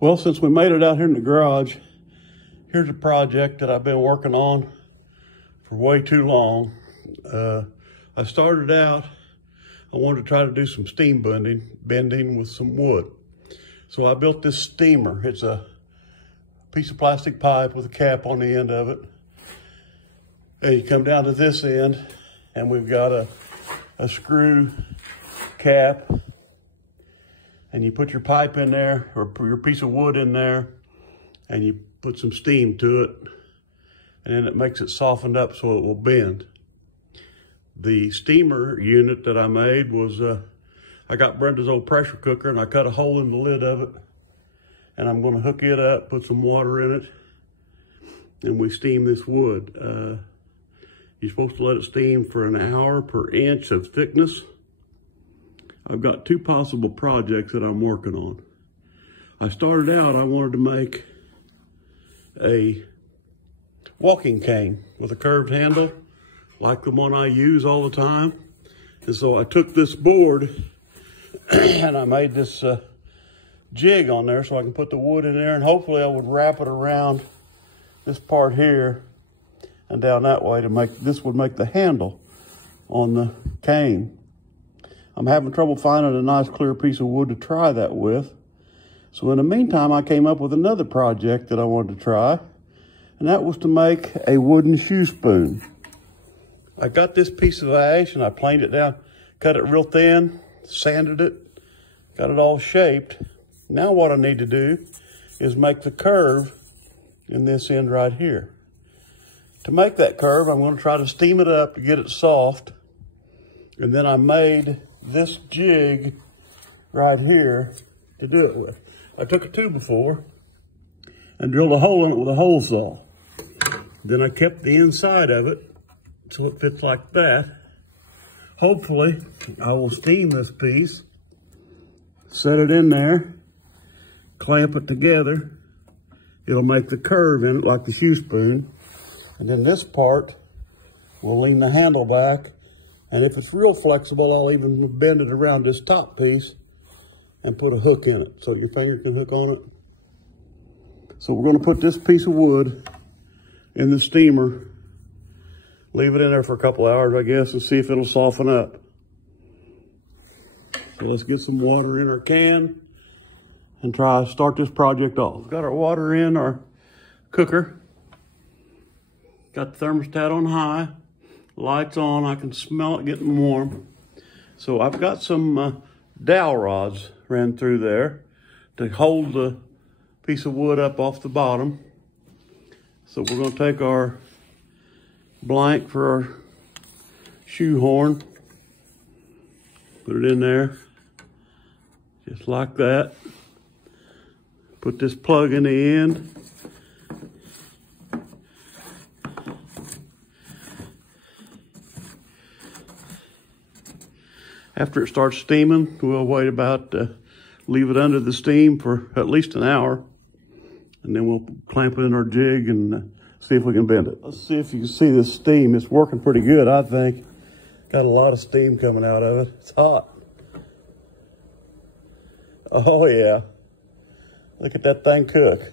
Well, since we made it out here in the garage, here's a project that I've been working on for way too long. I started out, I wanted to try to do some steam bending with some wood. So I built this steamer. It's a piece of plastic pipe with a cap on the end of it. And you come down to this end and we've got a screw cap, and you put your pipe in there or your piece of wood in there and you put some steam to it, and then it makes it softened up so it will bend. The steamer unit that I made was, I got Brenda's old pressure cooker and I cut a hole in the lid of it, and I'm gonna hook it up, put some water in it, and we steam this wood. You're supposed to let it steam for an hour per inch of thickness. I've got two possible projects that I'm working on. I started out, I wanted to make a walking cane with a curved handle, like the one I use all the time. And so I took this board and I made this jig on there so I can put the wood in there, and hopefully I would wrap it around this part here and down that way to make, this would make the handle on the cane. I'm having trouble finding a nice clear piece of wood to try that with. So in the meantime, I came up with another project that I wanted to try, and that was to make a wooden shoe spoon. I got this piece of ash and I planed it down, cut it real thin, sanded it, got it all shaped. Now what I need to do is make the curve in this end right here. To make that curve, I'm going to try to steam it up to get it soft. And then I made this jig right here to do it with. I took a 2x4 and drilled a hole in it with a hole saw. Then I kept the inside of it so it fits like that. Hopefully, I will steam this piece, set it in there, clamp it together. It'll make the curve in it like the shoe spoon. And then this part will lean the handle back. And if it's real flexible, I'll even bend it around this top piece and put a hook in it so your finger can hook on it. So we're gonna put this piece of wood in the steamer, leave it in there for a couple hours, I guess, and see if it'll soften up. So let's get some water in our can and try to start this project off. We've got our water in our cooker. Got the thermostat on high. Lights on, I can smell it getting warm. So I've got some dowel rods ran through there to hold the piece of wood up off the bottom. So we're gonna take our blank for our shoe horn, put it in there, just like that. Put this plug in the end. After it starts steaming, we'll wait about, leave it under the steam for at least an hour, and then we'll clamp it in our jig and see if we can bend it. Let's see if you can see this steam. It's working pretty good, I think. Got a lot of steam coming out of it. It's hot. Oh yeah. Look at that thing cook.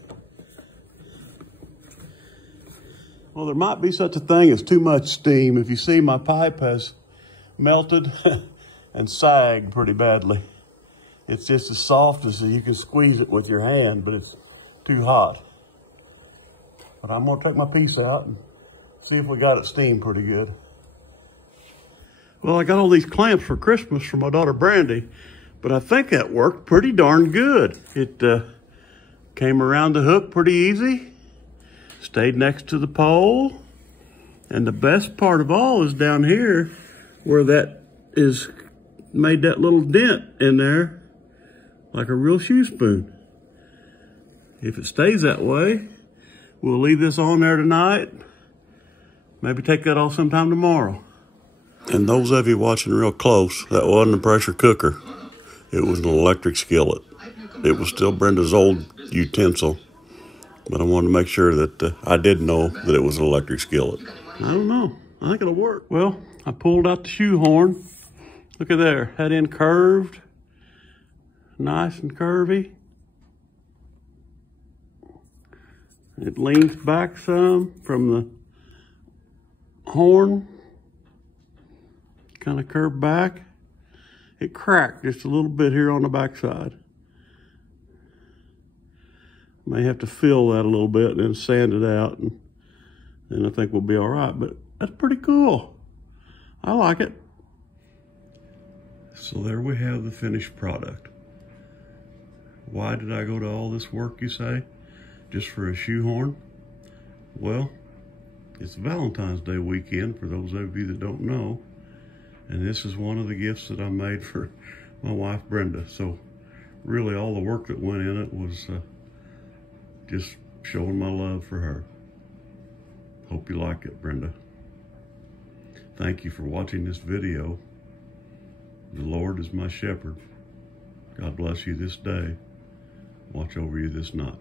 Well, there might be such a thing as too much steam. If you see, my pipe has melted and sagged pretty badly. It's just as soft as you can squeeze it with your hand, but it's too hot. But I'm gonna take my piece out and see if we got it steamed pretty good. Well, I got all these clamps for Christmas from my daughter Brandy, but I think that worked pretty darn good. It came around the hook pretty easy, stayed next to the pole, and the best part of all is down here where that is made that little dent in there like a real shoe spoon. If it stays that way, we'll leave this on there tonight. Maybe take that off sometime tomorrow. And those of you watching real close, that wasn't a pressure cooker. It was an electric skillet. It was still Brenda's old utensil, but I wanted to make sure that I did know that it was an electric skillet. I don't know. I think it'll work. Well, I pulled out the shoe horn. Look at there, head end curved, nice and curvy. It leans back some from the horn, kind of curved back. It cracked just a little bit here on the back side. May have to fill that a little bit and then sand it out, and then I think we'll be all right, but that's pretty cool. I like it. So there we have the finished product. Why did I go to all this work, you say? Just for a shoehorn? Well, it's Valentine's Day weekend, for those of you that don't know, and this is one of the gifts that I made for my wife, Brenda. So really all the work that went in it was just showing my love for her. Hope you like it, Brenda. Thank you for watching this video. The Lord is my shepherd. God bless you this day. Watch over you this night.